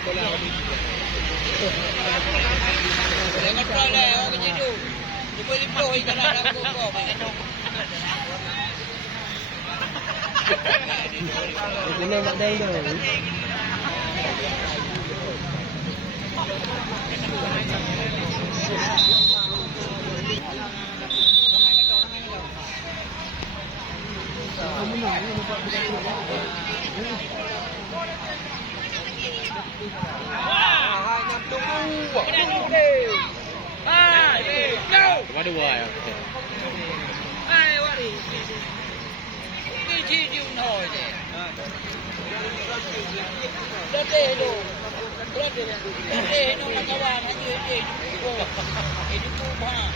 Jangan tolak orang kerja tu. Limpah-limpah ikan dalam kok. Guna mak dai tu. Kepada buah ya. Hai, wari. Ini cium noi je. Letih tu. Letih tu nak kawan hanya itu. Itu pun.